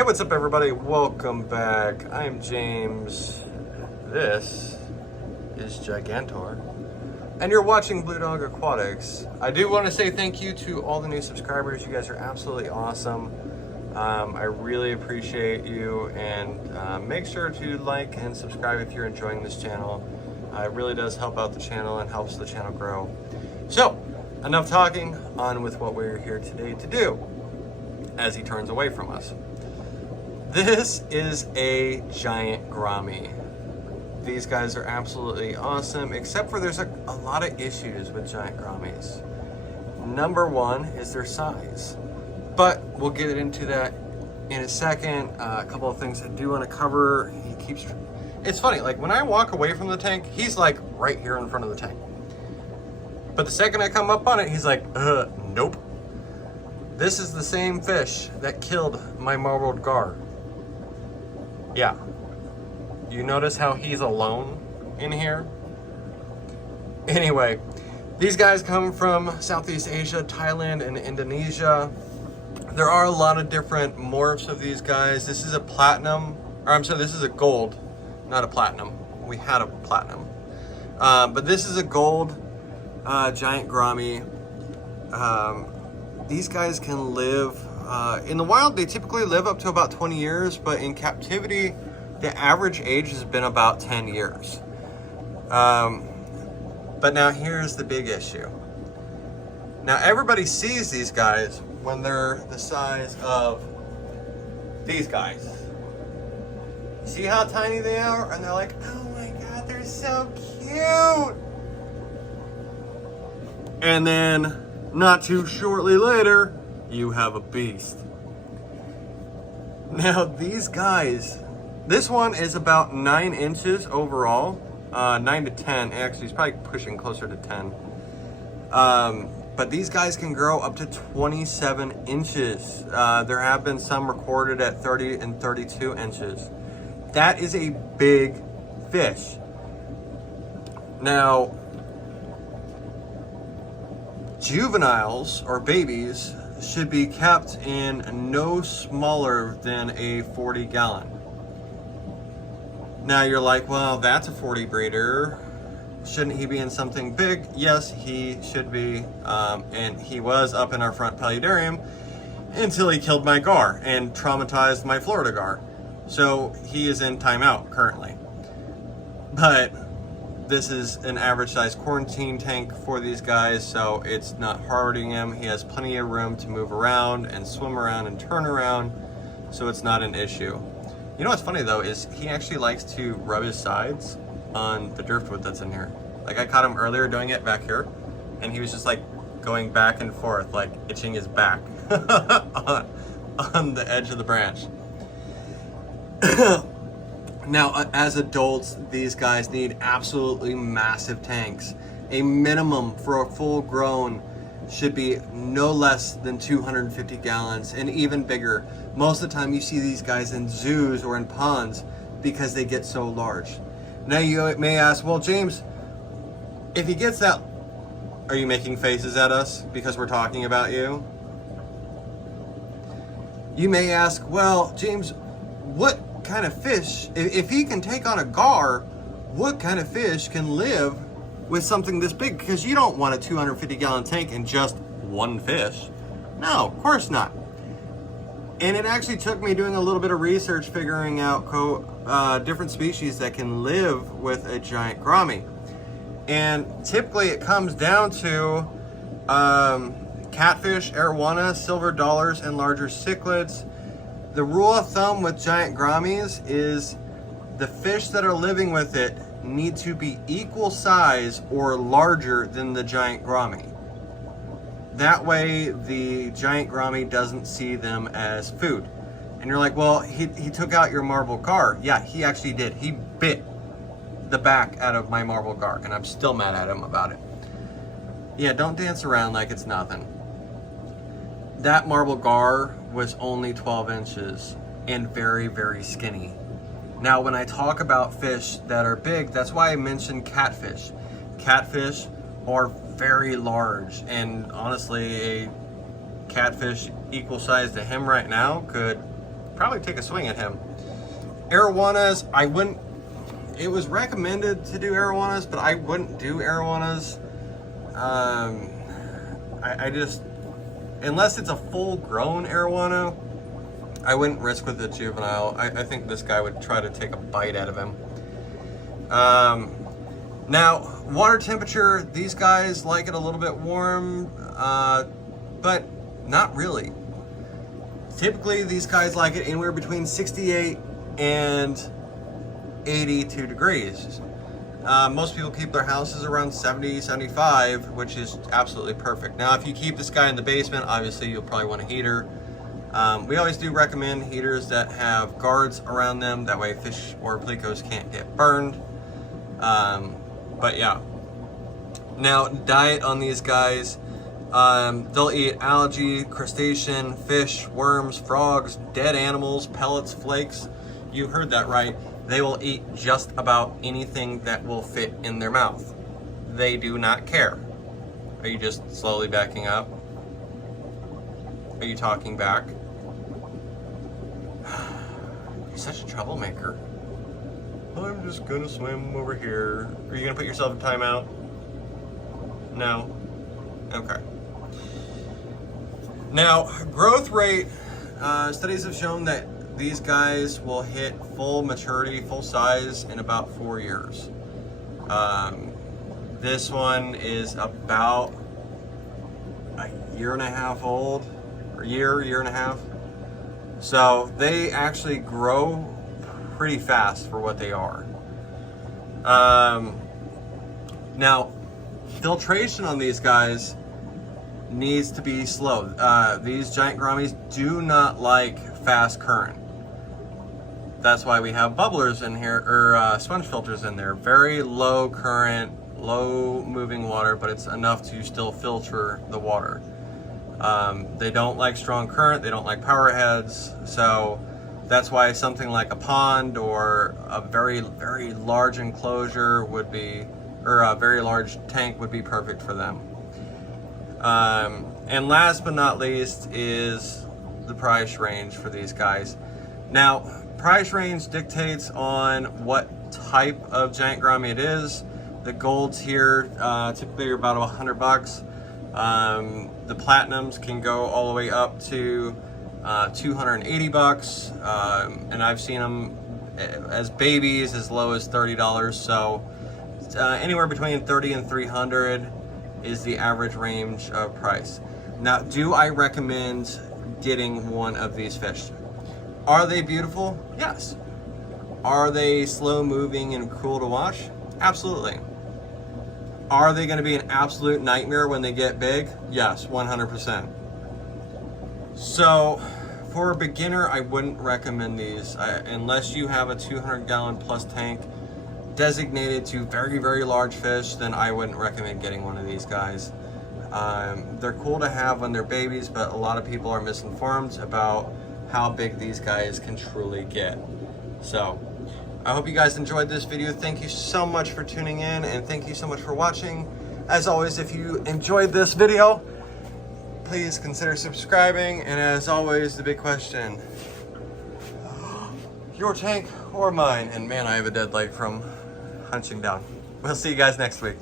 Hey, what's up everybody? Welcome back. I'm James. This is Gigantor. And you're watching Blue Dog Aquatics. I do want to say thank you to all the new subscribers. You guys are absolutely awesome. I really appreciate you, and make sure to like and subscribe if you're enjoying this channel. It really does help out the channel and helps the channel grow. So, enough talking, on with what we're here today to do as he turns away from us. This is a giant Gourami. These guys are absolutely awesome, except for there's a lot of issues with giant Gouramis. Number one is their size, but we'll get into that in a second. A couple of things I do want to cover. It's funny, like when I walk away from the tank, he's like right here in front of the tank. But the second I come up on it, he's like, nope. This is the same fish that killed my marbled gar. Yeah. You notice how he's alone in here? Anyway, these guys come from Southeast Asia, Thailand, and Indonesia. There are a lot of different morphs of these guys. This is a platinum, or I'm sorry, this is a gold, not a platinum. We had a platinum. But this is a gold giant Gourami. These guys can live, in the wild, they typically live up to about 20 years, but in captivity, the average age has been about 10 years. But now here's the big issue. Now everybody sees these guys when they're the size of these guys. See how tiny they are? And they're like, oh my God, they're so cute. And then not too shortly later, you have a beast. Now these guys, this one is about 9 inches overall, 9 to 10. Actually, he's probably pushing closer to 10. But these guys can grow up to 27 inches. There have been some recorded at 30 and 32 inches. That is a big fish. Now, juveniles or babies should be kept in no smaller than a 40 gallon. Now you're like, well, that's a 40 breeder. Shouldn't he be in something big? Yes, he should be. And he was up in our front paludarium until he killed my gar and traumatized my Florida gar. So he is in timeout currently. But this is an average size quarantine tank for these guys, so it's not hurting him. He has plenty of room to move around and swim around and turn around, so it's not an issue. You know what's funny though is he actually likes to rub his sides on the driftwood that's in here. Like I caught him earlier doing it back here, and he was just like going back and forth, like itching his back on the edge of the branch. Now, as adults, these guys need absolutely massive tanks. A minimum for a full grown should be no less than 250 gallons and even bigger. Most of the time you see these guys in zoos or in ponds because they get so large. Now you may ask, well, James, if he gets that, are you making faces at us because we're talking about you? You may ask, well, James, what kind of fish, if he can take on a gar, what kind of fish can live with something this big? Because you don't want a 250 gallon tank and just one fish. No, of course not. And it actually took me doing a little bit of research figuring out different species that can live with a giant Gourami. And typically it comes down to catfish, arowana, silver dollars, and larger cichlids. The rule of thumb with giant Gouramis is the fish that are living with it need to be equal size or larger than the giant Gourami. That way the giant Gourami doesn't see them as food. And you're like, well, he took out your marble gar. Yeah, he actually did. He bit the back out of my marble gar, and I'm still mad at him about it. Yeah, don't dance around like it's nothing. That marble gar was only 12 inches and very, very skinny. Now, when I talk about fish that are big, that's why I mentioned catfish. Catfish are very large, and honestly, a catfish equal size to him right now could probably take a swing at him. Arowanas, I wouldn't, it was recommended to do arowanas, but I wouldn't do arowanas. I just, unless it's a full-grown arowana, I wouldn't risk with a juvenile. I think this guy would try to take a bite out of him. Now, water temperature, these guys like it a little bit warm, but not really. Typically, these guys like it anywhere between 68 and 82 degrees. Most people keep their houses around 70, 75, which is absolutely perfect. Now, if you keep this guy in the basement, obviously you'll probably want a heater. We always do recommend heaters that have guards around them. That way fish or plecos can't get burned. But yeah. Now, diet on these guys. They'll eat algae, crustacean, fish, worms, frogs, dead animals, pellets, flakes. You heard that right. They will eat just about anything that will fit in their mouth. They do not care. Are you just slowly backing up? Are you talking back? You're such a troublemaker. I'm just gonna swim over here. Are you gonna put yourself in timeout? No? Okay. Now, growth rate, studies have shown that these guys will hit full maturity, full size in about 4 years. This one is about a year and a half old, or year and a half. So they actually grow pretty fast for what they are. Now, filtration on these guys needs to be slow. These giant gouramis do not like fast current. That's why we have bubblers in here, or sponge filters in there. Very low current, low moving water, but it's enough to still filter the water. They don't like strong current, they don't like power heads, so that's why something like a pond or a very, very large enclosure would be, or a very large tank would be perfect for them. And last but not least is the price range for these guys. Now, price range dictates on what type of giant gourami it is. The golds here typically are about $100. The platinums can go all the way up to $280, and I've seen them as babies as low as $30. So anywhere between $30 and $300 is the average range of price. Now, do I recommend getting one of these fish? Are they beautiful? Yes. Are they slow moving and cool to watch? Absolutely. Are they going to be an absolute nightmare when they get big? Yes, 100%. So, for a beginner, I wouldn't recommend these unless you have a 200-gallon plus tank designated to very, very large fish. Then I wouldn't recommend getting one of these guys. They're cool to have when they're babies, but a lot of people are misinformed about how big these guys can truly get. So, I hope you guys enjoyed this video. Thank you so much for tuning in, and thank you so much for watching. As always, if you enjoyed this video, please consider subscribing. And as always, the big question, your tank or mine? And man, I have a dead leg from hunching down. We'll see you guys next week.